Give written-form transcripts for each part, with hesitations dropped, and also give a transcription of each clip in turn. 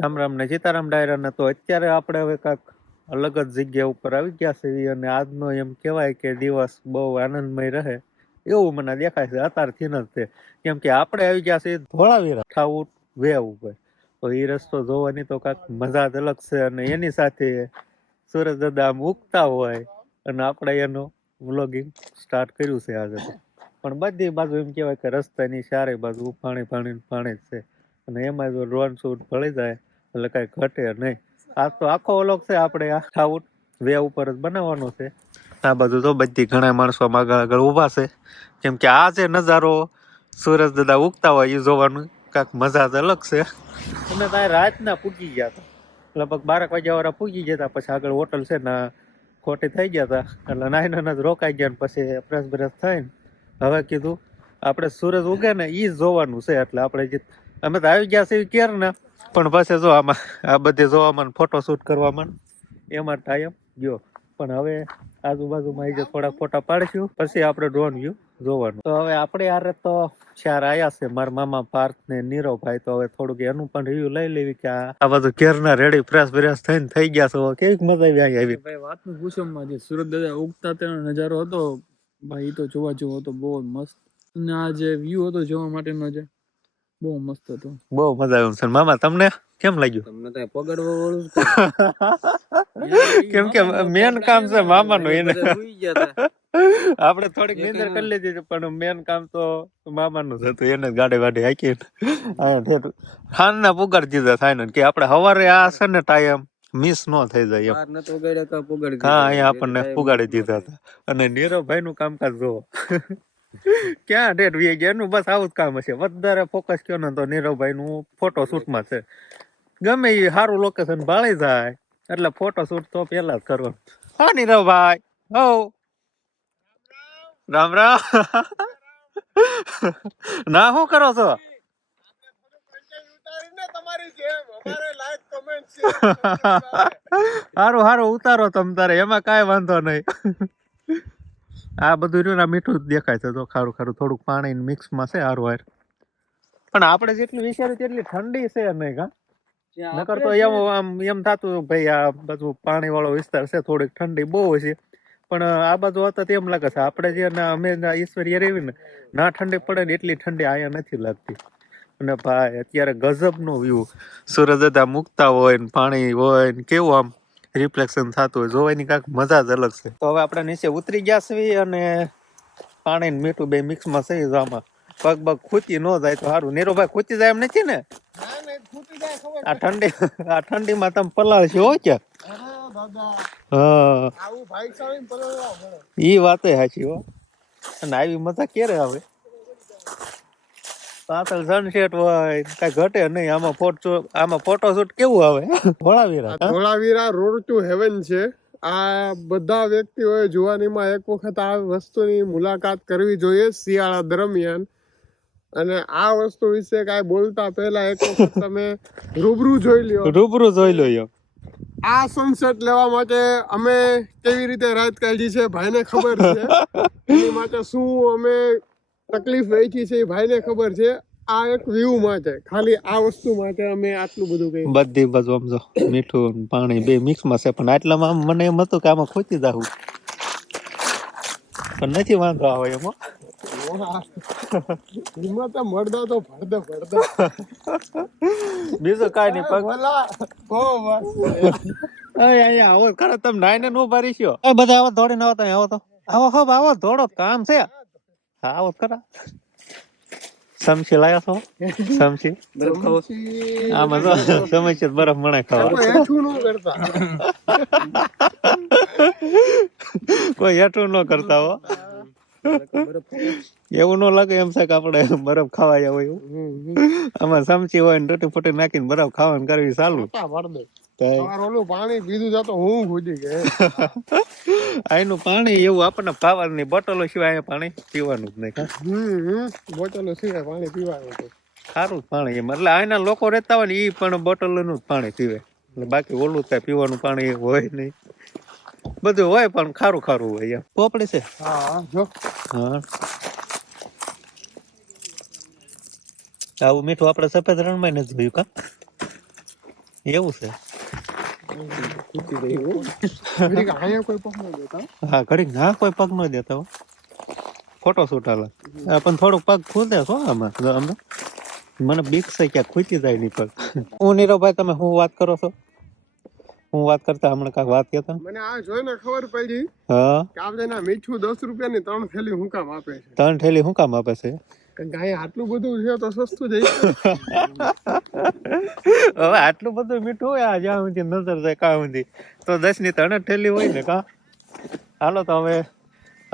રામ રામ ને સીતારામ ડાયરા ને તો અત્યારે આપણે હવે કાંક અલગ જ જગ્યા ઉપર આવી ગયા છે અને આજનો એમ કહેવાય કે દિવસ બહુ આનંદમય રહે એવું મને દેખાય છે અત્યારથી જ તે. કેમ કે આપણે આવી ગયા છે ધોળાવીરા ઠાઉટ વે ઉપર. તો એ રસ્તો જોવાની તો કાંક મજા જ અલગ છે અને એની સાથે સુરજ દાદા આમ ઉગતા હોય અને આપણે એનો વ્લોગિંગ સ્ટાર્ટ કર્યું છે આજે તો. પણ બધી બાજુ એમ કહેવાય કે રસ્તાની ચારે બાજુ પાણી પાણી પાણી જ છે અને એમાં જો ડ્રોન શૂટ ભળી જાય એટલે કઈ ઘટે નહીં. આ તો આખો વ્લોગ છે આપણે આખા વે ઉપર જ બનાવવાનો છે. આ બધું તો બધી ઘણા માણસો આગળ આગળ ઊભા છે કેમ કે આ જે નજારો સૂરજ દાદા ઉગતા હોય એ જોવાનું કાંક મજા જ અલગ છે. અમે ત્યાં રાતના પૂગી ગયા હતા, લગભગ 12 વાગ્યા વાળા પૂગી ગયા હતા. પછી આગળ હોટલ છે ને ખોટી થઈ ગયા હતા એટલે નાઈના જ રોકાઈ ગયા. પછી ફ્રેશ બ્રેશ થઈને હવે કીધું આપણે સૂરજ ઉગે ને ઈ જોવાનું છે. એટલે આપણે અમે તો આવી ગયા છીએ ક્યારે ને, પણ પછી જો આમાં આ બધે જોવામાં ફોટો શૂટ કરવામાં એમાં ટાઈમ ગયો. પણ હવે આજુબાજુમાં આવી થોડા ફોટા પાડીશું પછી આપણે ડ્રોન વ્યૂ જોવાનું. તો હવે આપણે યાર તો ચાર આયા છે, મારા મામા પાર્થ ને નીરવભાઈ. તો હવે થોડુંક એનું પણ રિવ્યુ લઈ લેવી કે આ બધું ઘેરના રેડી ફ્રેશ બ્રેશ થઈને થઈ ગયા છે. કેવી મજા આવી આવી ભાઈ વાત નું પૂછવામાં જે સુરત દાદા ઉગતા તેનો નજારો હતો ભાઈ, તો જોવા જેવો હતો, બહુ મસ્ત. અને આ જે વ્યૂ હતો જોવા માટેનો જે બહુ મસ્ત હતો, બહુ મજા આવી છે. મામા તમને કેમ લાગ્યું? તમને તો પગડવા વાળું કેમ કે મેન કામ છે મામાનું, એને આપણે થોડીક નિંદર કરી લીધી હતી પણ મેન કામ તો મામાનું જ હતું. એને ગાડી વાડી હાકી ખાનના પુગાડી દીધા થાય ને કે આપણે સવારે આ છે ને ટાઈમ મિસ ન થઈ જાય એમ. હા, અહીંયા આપણને પુગાડી દીધા હતા. અને નીરવભાઈ નું કામકાજ જોવો ક્યાં ડેટ વી ગયા એનું બસ આવું જ કામ હશે. વધારે ફોકસ કયો ને તો નીરવભાઈ નું ફોટો શૂટમાં છે. ગમે એ સારું લોકેશન ભાળી જાય એટલે ફોટો શૂટ તો પેલા જ કરવાનું. હા નીરવભાઈ, હો રામ રામ. ના શું કરો છો? સારું સારું ઉતારો તમ તારે, એમાં કાંઈ વાંધો નહીં. આ બધું રહ્યું મીઠું જ દેખાય છે તો ખારું ખારું થોડુંક પાણી મિક્સમાં છે હારું હાર. પણ આપણે જેટલું વિચાર્યું તેટલી ઠંડી છે નહીં કા? નકર તો એમ આમ એમ થતું ભાઈ આ બધું પાણી વાળો વિસ્તાર છે, થોડીક ઠંડી બહુ છે. પણ આ બાજુ હતા તેમ લાગે છે આપણે જે અમે ઈશ્વરીય રહેવી ને ના ઠંડી પડે ને એટલી ઠંડી અહીંયા નથી લાગતી. અને ભાઈ અત્યારે ગજબનો વ્યૂ, સૂરજ દાદા મુકતા હોય ને પાણી હોય ને કેવું આમ રિફ્લેક્શન થતું હોય, જોવાની કાંઈક મજા જ અલગ છે. તો હવે આપણે નીચે ઉતરી ગયા છીએ અને પાણી ને મીઠું બે મિક્સમાં છે. આમાં પગ પગ ખૂતી ન જાય તો સારું. નીરુભાઈ ખૂતી જાય એમ નથી ને? આ ઠંડીમાં તમે પલાળશો હો ક્યાં? હા, ઈ વાત સાચી હો. અને આવી મજા ક્યારે આવે? પાછળ સનસેટ હોય કઈ ઘટે નહીં. આમાં ફોટોશૂટ કેવું આવે? ધોળાવીરા રોડ ટુ હેવન છે. આ બધા વ્યક્તિઓએ જુવાનીમાં એક વખત આ વસ્તુની મુલાકાત કરવી જોઈએ શિયાળા દરમિયાન. અને આ વસ્તુ વિશે કાંઈ બોલતા પહેલા એક વખત તમે રૂબરૂ જોઈ લ્યો. આ સનસેટ લેવા માટે અમે કેવી રીતે રાત કાઢી છે ભાઈને ખબર છે. એની માટે શું અમે તકલીફ વેઠી છે એ ભાઈને ખબર છે. આ એક વ્યૂ માટે, ખાલી આ વસ્તુ માટે અમે આટલું બધું કહી. બધી બાજુ સમજો મીઠું પાણી બે મિક્સમાં છે. પણ આટલામાં મને એમ હતું કે આમાં ખોતી જાવું, પણ નથી વાંધો આવે એમ. મળદા તો ભરદે બીજું કઈ નહીં. પગ અહીંયા આવો ખરા તમે નાઈને નો ભરી છો. બધા આવો દોડીને આવતા આવો તો આવો હબ આવો ધોડો કામ છે. હા આવો ખરા. સમસી લાયા છો? સમસી આમાં જો સમસી બરફ મણે ખાવા. કોઈ હેઠું ન કરતા હો. એવું ન લાગે એમ છે કે આપણે બરફ ખાવા જાય હોય એવું. આમાં સમસી હોય ને ટૂટી ફૂટી નાખીને બરફ ખાવાનું કરવી ચાલુ. પાણી પીધું જતો હું ભૂજી ગયો. અહીંનું પાણી એવું આપણને પાવાની બોટલો સિવાય અહીંયા પાણી પીવાનું જ નહીં. બોટલો સિવાય પાણી પીવાનું સારું જ પાણી એમ. એટલે અહીંના લોકો રહેતા હોય ને એ પણ બોટલોનું જ પાણી પીવે. એટલે બાકી ઓલું કઈ પીવાનું પાણી હોય નહીં. બધું હોય પણ ખારું ખારું હોય એમ. પોપડી છે. હા આવું મીઠું આપણે સફેદ રણમાં નથી જોયું કા? એવું છે. ઘડીક અહીંયા કોઈ પગ ન દેતા. હા ઘડીક ના કોઈ પગ ન દેતા હો. ફોટો શૂટ હાલે પણ થોડુંક પગ ખૂંદે છો આમાં જો અમે મને બીક છે ક્યાં ખૂંચી જાય નહીં પગ. હું નીરવભાઈ તમે શું વાત કરો છો? હું વાત કરતા હમણાં કાંઈક વાત કહેતા ને? મને આ જોઈને ખબર પડી હા કે આપણે ના મીઠું 10 રૂપિયાની 3 થેલી હું કામ આપે છે. 3 થેલી શું કામ આપે છે? કારણ કે અહીંયા આટલું બધું છે તો સસ્તું જ હશે. હવે આટલું બધું મીઠું હોય આ જ્યાં સુધી નજર જાય કાં સુધી તો 10 ની 3 જ થેલી હોય ને કાં. હાલો તો હવે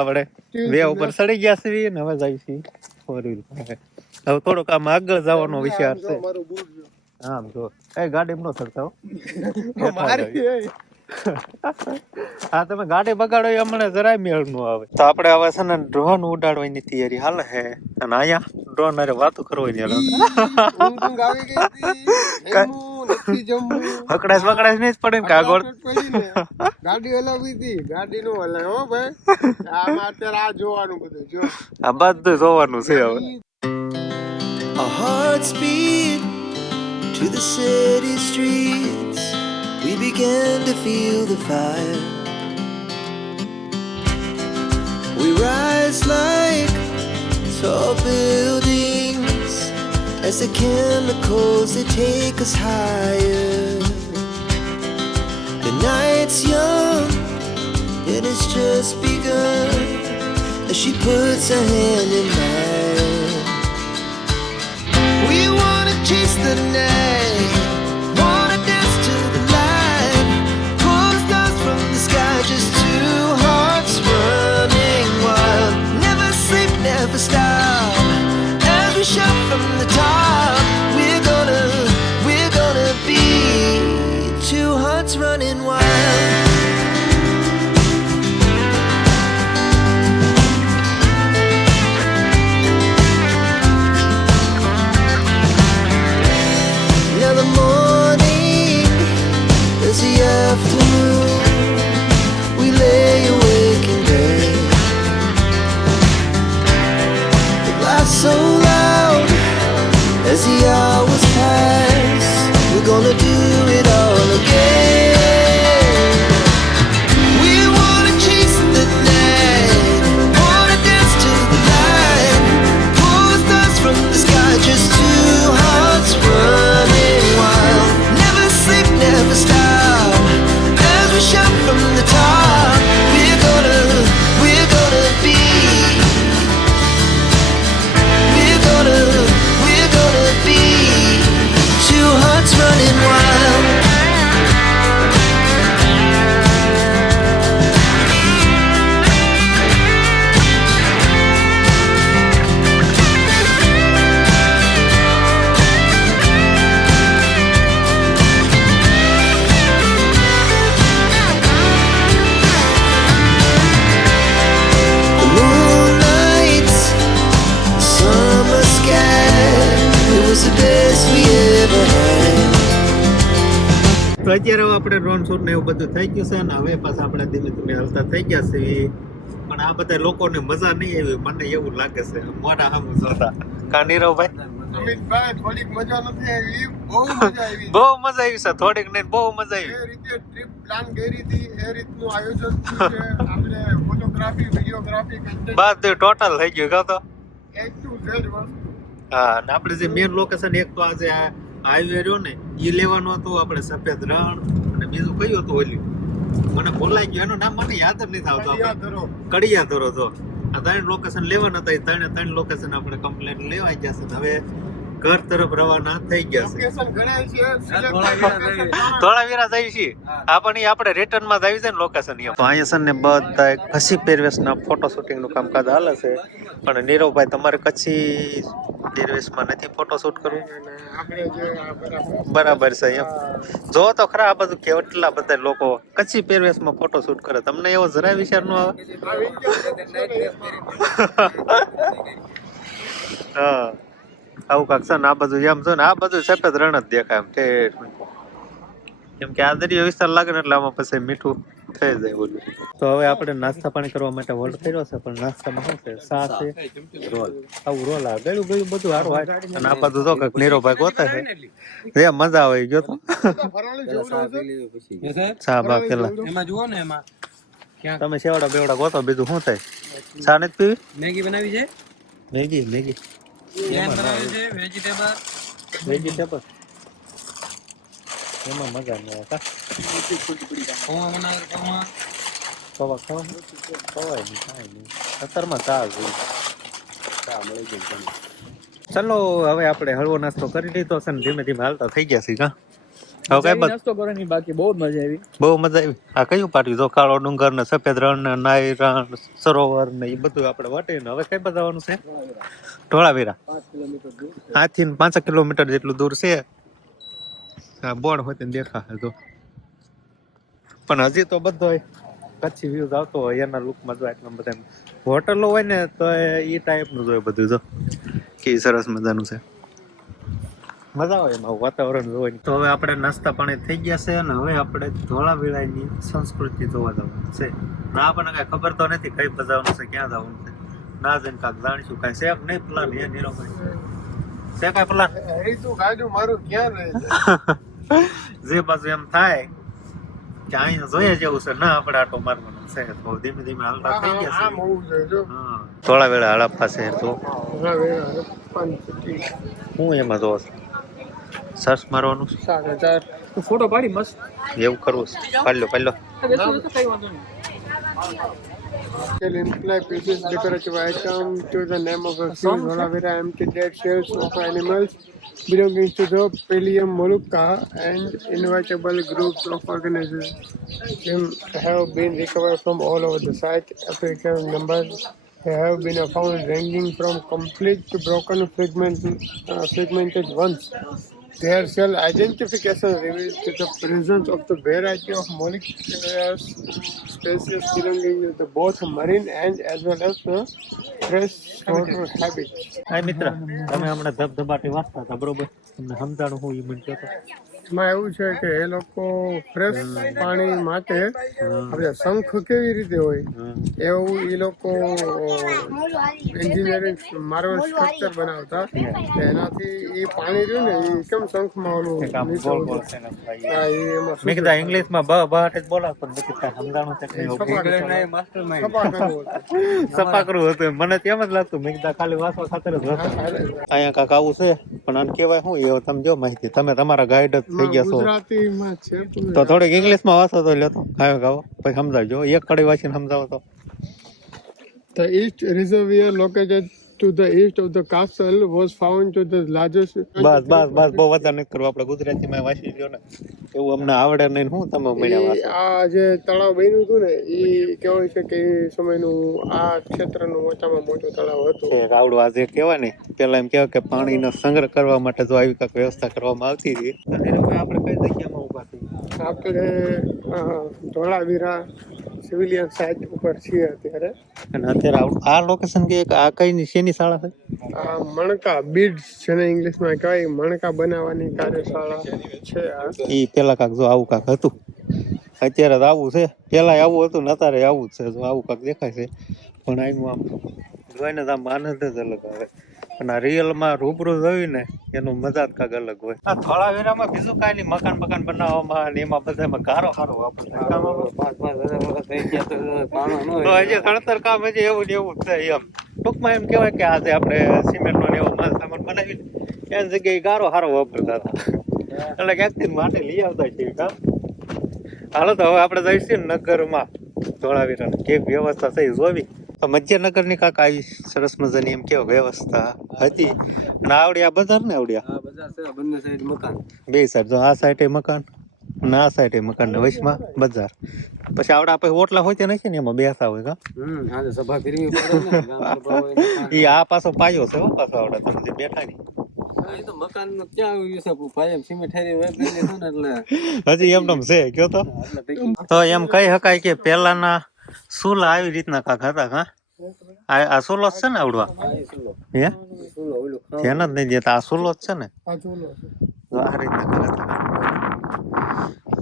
આપણે બે ઉપર ચડી ગયા છીએ ને હવે જાય છીએ 4 વ્હીલ પાસે. હવે થોડોક આમ આગળ જવાનો વિચાર છે. મારું બૂટ જો. આમ જો એ ગાડી નો ચડતા હો. મારી હા તમે ગાડી બગાડો એ અમને જરાય મેળ નો આવે. તો આપણે હવે છે ને ડ્રોન ઉડાડવાની તૈયારી હાલે છે અને અહીંયા ડ્રોન અરે વાતો કરવાની હાલે. ઊંઘ આવી ગઈ હતી. જમવું નથી જમવું. હકડાશ વકડાશ નહીં જ પડે ને કાગળ. ગાડી હલાવી હતી ગાડી નો હલાય હો ભાઈ. આમાં અત્યારે આ જોવાનું બધું જો. આ બધું જોવાનું છે હવે. Our hearts beat to the city streets. We began to feel the fire. We rise like tall buildings as the chemicals they take us higher. The night's young and it's just begun as she puts her hand in mine. We wanna chase the night, wanna dance to the light, pull the stars from the sky, just two hearts running wild. Never sleep, never stop, as we shout from the top. We're gonna be two hearts running wild. Now the morning is the afternoon. We lay awake in bed. The laughs so loud as the hours pass. We're gonna do it all again. We wanna chase the night, wanna dance to the light, pull the stars from the sky, just two hearts running wild. Never sleep, never stop, as we shout from the top. We're gonna be. We're gonna be two hearts running wild. The moonlights, summer sky, it was the best we ever had. તો અત્યારે હવે આપણે drone shoot ને એવું બધું થઈ ગયું છે ને હવે પાછા આપણે ધીમે ધીમે હલતા થઈ ગયા છે પણ આ બધા લોકોને મજા નહીં આવી મને એવું લાગે છે મોઢા સામું જોતા. કા નીરવભાઈ? અમિતભાઈ થોડીક મજા નથી આવી. બહુ મજા આવી. બહુ મજા આવી છે થોડીક નહીં બહુ મજા આવી. એ રીતે ટ્રીપ પ્લાન કરી હતી એ રીતનું આયોજન થયું છે. આપણે ફોટોગ્રાફી વિડીયોગ્રાફી બધું ટોટલ થઈ ગયું કહો તો. A to Z વસ્તુ. હા અને આપણે જે મેઇન લોકેશન એક તો આજે આ હાઈવે રહ્યો ને એ લેવાનું હતું આપણે સફેદ રણ અને બીજું કયું હતું ઓલ્યું મને ભૂલાઈ ગયું એનું નામ મને યાદ જ નથી આવતું. યાદ ધરો. કડિયા ધરો તો આ 3 લોકેશન લેવાના હતા એ 3 લોકેશન આપણે કમ્પ્લીટ લેવાઈ ગયા છે હવે ઘર તરફ રવાના થઈ ગયા છે. લોકેશન ઘણા છે. ધોળાવીરા જઈએ છીએ આપણને આપણે રિટર્ન માં આવી જાય ને લોકેશન તો અહીંયા છે ને બધા કચ્છી પહેરવેશ ના ફોટો શૂટિંગ નું કામકાજ હાલે છે પણ નીરવભાઈ તમારે કચ્છી પહેરવેશ માં નથી ફોટો શૂટ કરવું? આપણે જે આ બરાબર છે એમ જો તો ખરા આ બધું કેટલા બધા લોકો કચ્છી પહેરવેશ માં ફોટો શૂટ કરે તમને એવો જરાય વિચાર ન આવે? હા આવું કાંક છે ને આ બધું એમ છે ને આ બધું સફેદ રણ જ દેખાય એમ ઠેઠ કેમ કે આ દરિયો વિસ્તાર લાગે ને એટલે આમાં પછી મીઠું થઈ જાય બધું. તો હવે આપણે નાસ્તા પાણી કરવા માટે હોલ્ડ કર્યો છે, પણ નાસ્તામાં શું છે? સા છે, રોલ. આવું રોલ આવે, ગળ્યું ગળ્યું બધું સારું હોય. અને આ બધું તો કંઈક નીરોભાઈ ગોતે છે, એ મજા આવે ગયો તો. ચા બા પેલા એમાં જુઓ ને એમાં તમે સેવડા બેવડા ગોતો, બીજું શું થાય? ચા નથી પીવી? મેગી બનાવી છે, મેગી મેગી પ્લેન બનાવી છે, વેજીટેબલ એમાં મજા નહીં આવે. પૌવા બનાવે પૌવા. ખવા ખવાય નહીં, કાંઈ નહીં. અત્યારમાં ચા જોઈએ. ચા મળી ગઈ. ચલો હવે આપણે હળવો નાસ્તો કરી લીધો છે ને ધીમે ધીમે હાલતા થઈ ગયા છે. કા હવે કઈ બાત નાસ્તો કરવાની બાકી, બહુ જ મજા આવી. બહુ મજા આવી. આ કયું પાટ્યું? જો કાળો ડુંગર ને સફેદ રણ ને નાઈ રણ સરોવર ને એ બધું આપણે વટીને હવે કઈ બતાવવાનું છે? ઢોળાવીરા. 5 થી 5 કિલોમીટર જેટલું દૂર છે. બોર્ડ હોય તો દેખાશે તો, પણ હજી તો બધો કચ્છી વ્યૂઝ આવતો હોય એના લુકમાં જો એટલા બધા હોટલો હોય ને તો એ ટાઈપનું જ હોય બધું. જો કે સરસ મજાનું છે, મજા આવે એમાં વાતાવરણ જોવાની. તો હવે આપણે નાસ્તા પાણી થઈ ગયા છે અને હવે આપણે ધોળાવીરાની સંસ્કૃતિ જોવા જવાનું છે. ના આપણને કઈ ખબર તો નથી કઈ બજાવવાનું છે, ક્યાં જવાનું છે. ના જઈને કાંક જાણીશું. કાંઈ છે નહીં પ્લાન? એ નીરોભાઈ છે કાંઈ પ્લાન? મારું ક્યાં રહે જે બાજુ એમ થાય કે અહીંયા જોઈએ જેવું છે, ના આપણે આટો મારવાનો છે, તો ધીમે ધીમે હાલતા થઈ ગયા છે. હા, થોડા વેળા હડપ્પા શહેર તો હું એમાં જોઉં છું. સર્ચ મારવાનું છે. ફોટો પાડી મસ્ત એવું કરવું છે? પાડલો કઈ વાંધો નહીં. imply pieces decorative item to the name of a few Dholavira empty dead shells of animals belonging to the Pelium Molucca and invitable groups of organisms have been recovered from all over the site. African numbers have been found ranging from complete to broken fragmented ones. Their cell identification reveals the presence of the variety of molecular species belonging to the both marine and as well as freshwater habits. હા મિત્ર, તમે હમણાં ધબધબાટી વાંચતા હતા બરોબર, તમને સમજાણું હું એ મને કહો તો. એમાં એવું છે કે એ લોકો ફ્રેશ પાણી માટે આપણે શંખ કેવી રીતે હોય એવું એ લોકો એન્જિનિયરિંગ માર્બલ સ્ટ્રક્ચર બનાવતા. એનાથી એ પાણી રહ્યું ને એ કેમ શંખમાં ઓલું એક આમ નીચે ગોળ ઉતરે. ગોળ છે ને ભાઈ. હા, એ એમાં મેં કીધા ઇંગ્લિશમાં બહાટ જ બોલાવ, પણ નથી કાંઈ સમજાણું છે કે નહીં. સફા કરવું હતું. સફા કરવું હતું મને તેમ જ લાગતું. મેં કીધા ખાલી વાંચવા ખાતર જ હતું. અહીંયા કાંક આવું છે, પણ આને કહેવાય શું એ તમે જો માહિતી. તમે તમારા ગાઈડ જ થઈ ગયા છો ગુજરાતીમાં છે તો થોડીક ઇંગ્લિશમાં વાંચો તો લ્યો તો ખાયો ખાવો પછી સમજાવજો. એક કડી વાંચીને સમજાવો તો. The East Reservoir located to the east of the castle was found to the largest. બસ બસ બસ, બહુ વધારે નથી કરવું. આપણે ગુજરાતીમાં વાંચી લ્યો ને, એવું અમને આવડે નહીં. શું તમે મળ્યા વાંચો? આ જે તળાવ બન્યું હતું ને એ કહેવાય છે કે એ સમયનું આ ક્ષેત્રનું મોટામાં મોટું તળાવ હતું. આવડું આજે કહેવાય ને, પેલા એમ કહેવાય કે પાણીનો સંગ્રહ કરવા માટે જો આવી કાંઈક વ્યવસ્થા કરવામાં આવતી હતી. આપણે કઈ જગ્યામાં ઉભા થઈ? આપણે ધોળાવીરા સિવિલિયન સાઇટ ઉપર છીએ અત્યારે. અને અત્યારે આ લોકેશન કે આ કઈ શેની શાળા છે? આ મણકા બીડ્સ જેને ઇંગ્લિશમાં કહેવાય, મણકા બનાવવાની કાર્યશાળા છે આ. ઈ પેલા કાંક જો આવું કાંક હતું, અત્યારે તો આવું છે. પેલા આવું હતું ને અત્યારે આવું જ છે. જો આવું કાંક દેખાય છે, પણ આનું આમ જોઈને તો આમ આનંદ જ અલગ આવે. અને આ રિયલમાં રૂબરૂ જોયું ને એનું મજા જ કાંક અલગ હોય. આ ધોળાવીરામાં બીજું કાંઈ નહીં, મકાન બનાવવામાં અને એમાં બધામાં ગારો સારો વાપરતા. તો હજી ખડતર કામ હજી એવું ને એવું જ છે. એમ ટૂંકમાં એમ કહેવાય કે આજે આપણે સિમેન્ટનો ને એવો માલ સામાન બનાવીને એની જગ્યાએ ગારો સારો વાપરતા હતા. એટલે ક્યાંકથી માટે લઈ આવતા છીએ કામ. હાલો તો હવે આપણે જઈશું ને નગરમાં ધોળાવીરા કેવી વ્યવસ્થા થઈ જોવી. તો મધ્યનગરની કાંક આવી સરસ મજાની એમ કેવો વ્યવસ્થા હતી. અને આવડ્યા બજાર ને આવડ્યા બે સાઈડ, જો આ સાઈડે મકાન અને આ સાઈડે મકાન ને વચમાં બજાર. પછી આવડા આપણે ઓટલા હોય ત્યાં નથી ને એમાં બેસા હોય કા સભા કરવી ઈ આ પાછો પાયો છે હો પાછો આવડા તમે જે બેઠા ને મકાન ક્યાં આવ્યું છે ભાઈ સિમેન્ટ એટલે હજી એમનેમ છે કયો તો એમ કહી શકાય કે પેલાના સુલા આવી રીતના કાંક હતા. કા આ સુલો જ છે ને આવડવા હે ધ્યાન જ નહીં દેતા. આ સુલો જ છે ને આ ચોલો છે. આ રીતના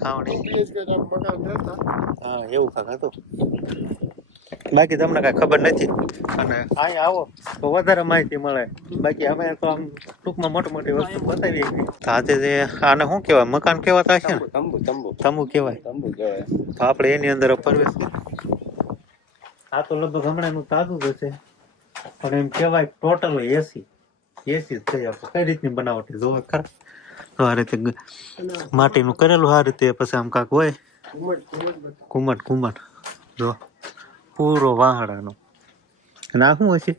ખાવણી BHK ના મકાન રહેતા. હા એવું કાંક હતું. બાકી તમને કાંઈ ખબર નથી અને અહીંયા આવો તો વધારે માહિતી મળે. બાકી અમે તો આમ ટૂંકમાં મોટી મોટી વસ્તુ બતાવીએ છીએ. તો આજે જે આને શું કહેવાય, મકાન કહેવાતા હશે ને? તંબુ કહેવાય. તો આપણે એની અંદર પ્રવેશ કરીએ. આ તો લગભગ હમણાંનું તાજું જ હશે પણ એમ કહેવાય ટોટલ એસી જ થઈ આપણે. કઈ રીતની બનાવટી જોવા ખરા? તો આ રીતે માટીનું કરેલું આ રીતે, પછી આમ કાંક હોય ઘુમટ જો પૂરો વાહડાનો. અને આ શું હશે?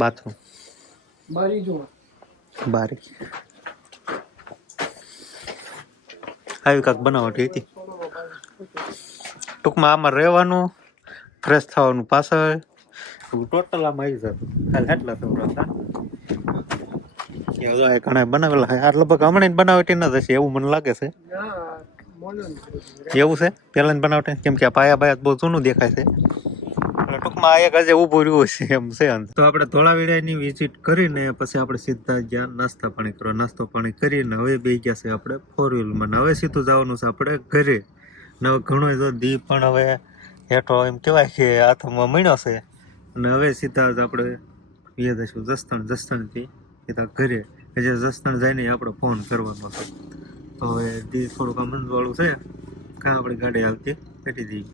બાથરૂમ બારી જો બારી આવી કાંક બનાવટી હતી. ટૂંકમાં આમાં રહેવાનું, ફ્રેશ થવાનું, પાછળ ટોટલ આમાં આવી જતું. ખાલી એટલા થોડા ઘણા બનાવેલા છે. આ લગભગ હમણાં બનાવટી ન થશે એવું મને લાગે છે. એવું છે પેલા બનાવટે, કેમ કે આ પાયા બાયા બહુ જૂનું દેખાય છે. ટૂંકમાં આ એક હજે ઊભું રહ્યું છે એમ છે. તો આપણે ધોળાવીરાની વિઝિટ કરીને પછી આપણે સીધા ગયા નાસ્તા પાણી કરવા. નાસ્તો પાણી કરીને હવે બેસી ગયા છે આપણે 4-wheelમાં. હવે સીધું જવાનું છે આપણે ઘરે. ને હવે ઘણો જો દી પણ હવે હેઠો એમ કહેવાય કે હાથમાં મળ્યો છે. અને હવે સીધા જ આપણે વ્યા જઈશું જસદણથી સીધા ઘરે. જે જસદણ જાય ને આપણે ફોન કરવાનો છે. તો હવે દી થોડુંક આમ વાળું છે કાં આપણી ગાડી આવતી પેટી દઈએ.